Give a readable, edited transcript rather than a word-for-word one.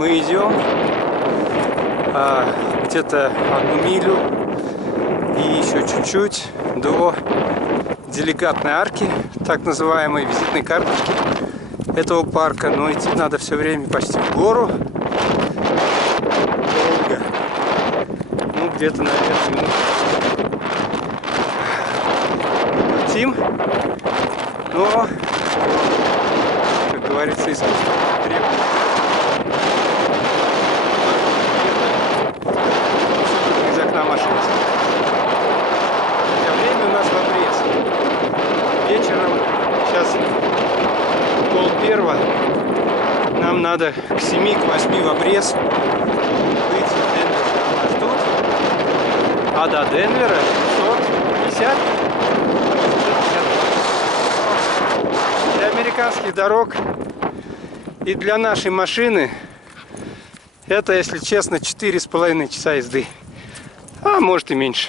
мы идем где-то 1 милю и еще чуть-чуть до делегатной арки, так называемой визитной карточки этого парка. Но идти надо все время почти в гору. Долго. Ну, где-то, наверное, минут летим. Но, как говорится, искусство требует. Из окна машины. Хотя время у нас в обрез. Вечером, сейчас 12:30, нам надо к 7-8 в обрез выйти в Денвер. Нас ждут. А до Денвера 550. Для американских дорог и для нашей машины это, если честно, 4,5 часа езды. А может и меньше.